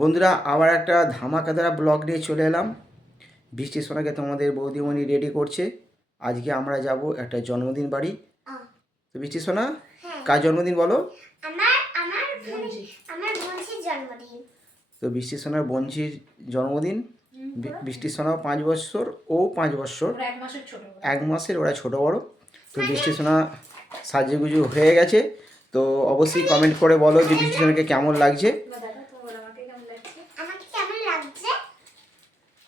বন্ধুরা আবার একটা ধামাকাদার ব্লগ নিয়ে চলে এলাম। বৃষ্টি সোনাকে তোমাদের বৌদিমণি রেডি করছে। আজকে আমরা যাব একটা জন্মদিন বাড়ি। তো বৃষ্টি সোনা, কার জন্মদিন বলো? আমার জন্মদিন। তো বৃষ্টি সোনার বঞ্চির জন্মদিন। বৃষ্টি সোনাও 5 বছর, ও 5 বছর, 1 মাসের, ওরা ছোট বড়। তো বৃষ্টি সোনা সাজুগুজু হয়ে গেছে। তো অবশ্যই কমেন্ট করে বলো যে বৃষ্টি সোনাকে কেমন লাগছে।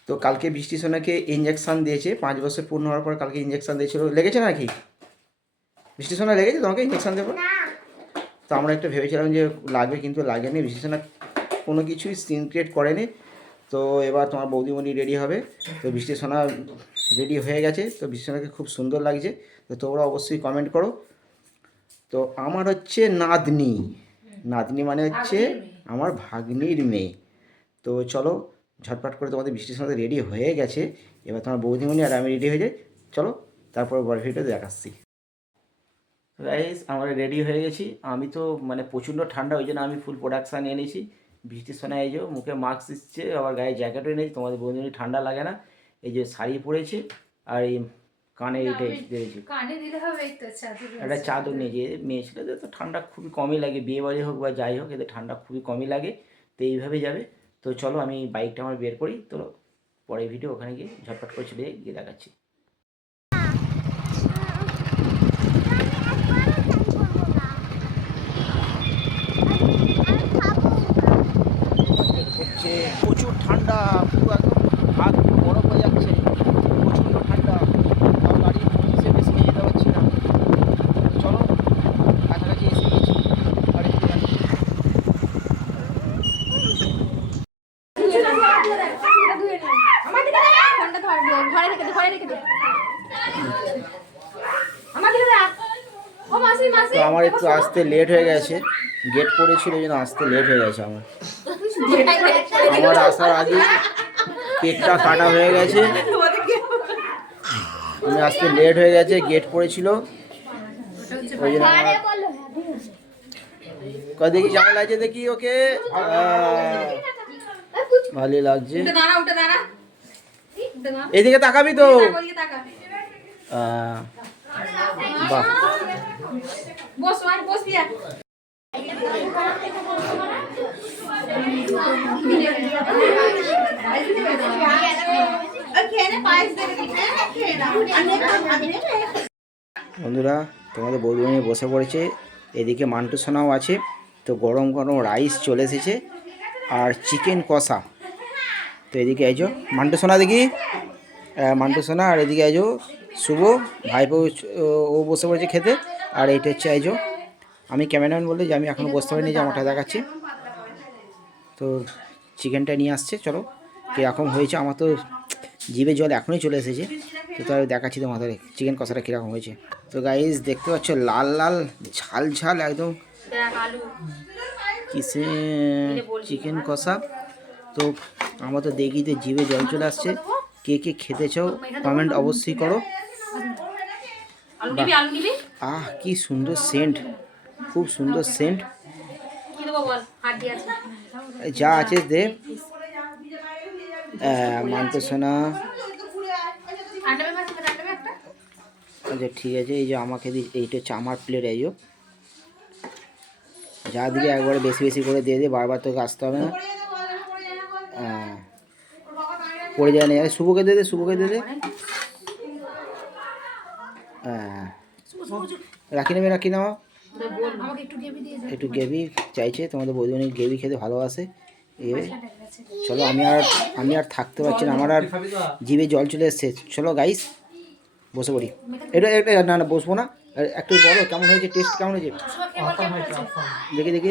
তো কালকে বৃষ্টি সোনাকে ইঞ্জেকশান দিয়েছে, 5 বছর পূর্ণ হওয়ার পর কালকে ইঞ্জেকশান দিয়েছিল। লেগেছে নাকি বৃষ্টি সোনা? লেগেছে তোমাকে ইঞ্জেকশান দেবো? তো আমরা একটু ভেবেছিলাম যে লাগবে, কিন্তু লাগেনি। বৃষ্টি সোনা কোনো কিছুই সিন ক্রিয়েট করেনি। তো এবার তোমার বৌদিমণি রেডি হবে। তো বৃষ্টি সোনা রেডি হয়ে গেছে। তো বৃষ্টি সোনাকে খুব সুন্দর লাগছে। তো তোমরা অবশ্যই কমেন্ট করো। তো আমার হচ্ছে নাতনি, নাতনি মানে হচ্ছে আমার ভাগ্নির মেয়ে। তো চলো ঝটপট করে, তোমাদের বৃষ্টির সাথে রেডি হয়ে গেছে। এবার তোমার বৌদিমণি আর আমি রেডি হয়ে যাই। চলো তারপর বড় ভিডিও দেখাচ্ছি। গাইস আমরা রেডি হয়ে গেছি। আমি তো মানে প্রচণ্ড ঠান্ডা, ওই জন্য আমি ফুল প্রোডাকশান এনেছি। বৃষ্টির সময় এই যে মুখে মাস্ক দিচ্ছে, আবার গায়ে জ্যাকেটও এনেছি। তোমাদের বৌদিমণি ঠান্ডা লাগে না। এই যে শাড়ি পরেছে আর এই কানে এইটা দিয়েছি, একটা চাদর নিয়েছি। মেয়ে ছেলেদের তো ঠান্ডা খুবই কমই লাগে, বিয়ে বাড়ি হোক বা যাই হোক, এদের ঠান্ডা খুবই কমই লাগে। তো এইভাবে যাবে। তো চলো আমি বাইকটা আমার বের করি। তো পরে ভিডিও ওখানে গিয়ে ঝটপট করে চলে গিয়ে দেখাচ্ছি। হচ্ছে প্রচুর ঠান্ডা, পুরো একদম হাত বরফ হয়ে যাচ্ছে, প্রচণ্ড ঠান্ডা। গাড়ি নিচে বেশি নিয়ে যেতে পারছি না। চলো কাছাকাছি এসে গেছি। তো আমার একটু আসতে লেট হয়ে গেছে, গেট পড়েছিল এই জন্য আসতে লেট হয়ে গেছে আমার। আমার আসার আগে কেকটা কাটা হয়ে গেছে, আমি আসতে লেট হয়ে গেছে, গেট পড়েছিল ওই জন্য। দেখি কেমন লাগছে, দেখি ওকে। ভালোই লাগছে। এদিকে তাকাবি তো? বাহ, বন্ধুরা তোমাদের বৌদিমণি বসে পড়েছে। এদিকে মান্টু সোনাও আছে। তো গরম গরম রাইস চলে এসেছে আর চিকেন কষা। তো এদিকে আইজো মান্টু সোনা, দেখি মান্টু সোনা। আর এদিকে আইজো শুভ ভাইপো, ও বসে পড়েছে খেতে। আর এইটা হচ্ছে আইজো। আমি ক্যামেরাম্যান বলতে যে আমি এখনও বসতে পারিনি, যে আমারটা দেখাচ্ছি। তো চিকেনটা নিয়ে আসছে, চলো কীরকম হয়েছে। আমার তো জিভে জল এখনই চলে এসেছে। তো তাই দেখাচ্ছি তোমাদের চিকেন কষাটা কীরকম হয়েছে। তো গাইস দেখতে পাচ্ছ লাল লাল ঝাল ঝাল একদম কিসে চিকেন কষা। তো আমার তো দেখিতে জিভে জল চলে আসছে। কে কে খেতে চাও কমেন্ট অবশ্যই করো। আহ কি সুন্দর সেন্ট, খুব সুন্দর সেন্ট। যা আছে দে। মানতে শোনা। আচ্ছা ঠিক আছে, এই যে আমাকে এইটা হচ্ছে আমার প্লেট। এই যা দিকে একবারে বেশি বেশি করে দিয়ে দিয়ে, বারবার তোকে আসতে হবে না। পড়ে যায় না, শুভকে দে দে, শুভকে দে দে। রাখি নেবে, রাখি নাও। একটু গ্রেভি চাইছে, তোমাদের বৌদিমণি গ্রেভি খেতে ভালোবাসে। চলো আমি আর থাকতে পারছি না, আমার আর জিভে জল চলে এসছে। চলো গাইস বসে পড়ি। এটা না না বসবো না, একটু বলো কেমন হয়েছে, টেস্ট কেমন হয়েছে দেখি দেখি।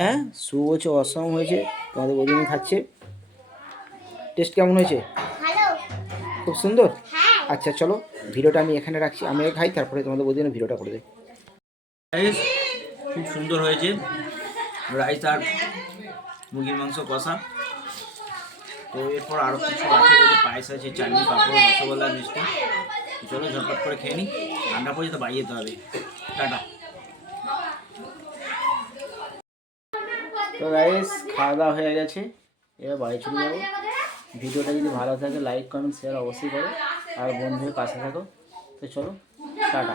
হ্যাঁ শুভ হচ্ছে অসম হয়েছে, তোমাদের বৌদিমণি খাচ্ছে। টেস্ট কেমন হয়েছে? খুব সুন্দর। আচ্ছা চলো ভিডিওটা আমি এখানে রাখছি, আমি খাই, তারপরে তোমাদের বৌদিমণি ভিডিওটা করে দেয়। খুব সুন্দর হয়েছে রাইস আর মুরগির মাংস কষা। তো এরপর আরও কিছু আছে, পায়েস আছে, চাটনি, পাঁপড়, রসগোল্লা, মিষ্টি। চলো ঝটপট করে খেয়ে নিই, ঠান্ডা পড়ে তো বাড়িয়ে যেতে হবে। টাটা। তো গাইস খাওয়া দাওয়া হয়ে গেছে, এবার বাড়ি চলে যাবো। ভিডিওটা যদি ভালো থাকে লাইক কমেন্ট শেয়ার অবশ্যই করো, আর বন্ধুদের পাশে থাকো। তো চলো টাটা।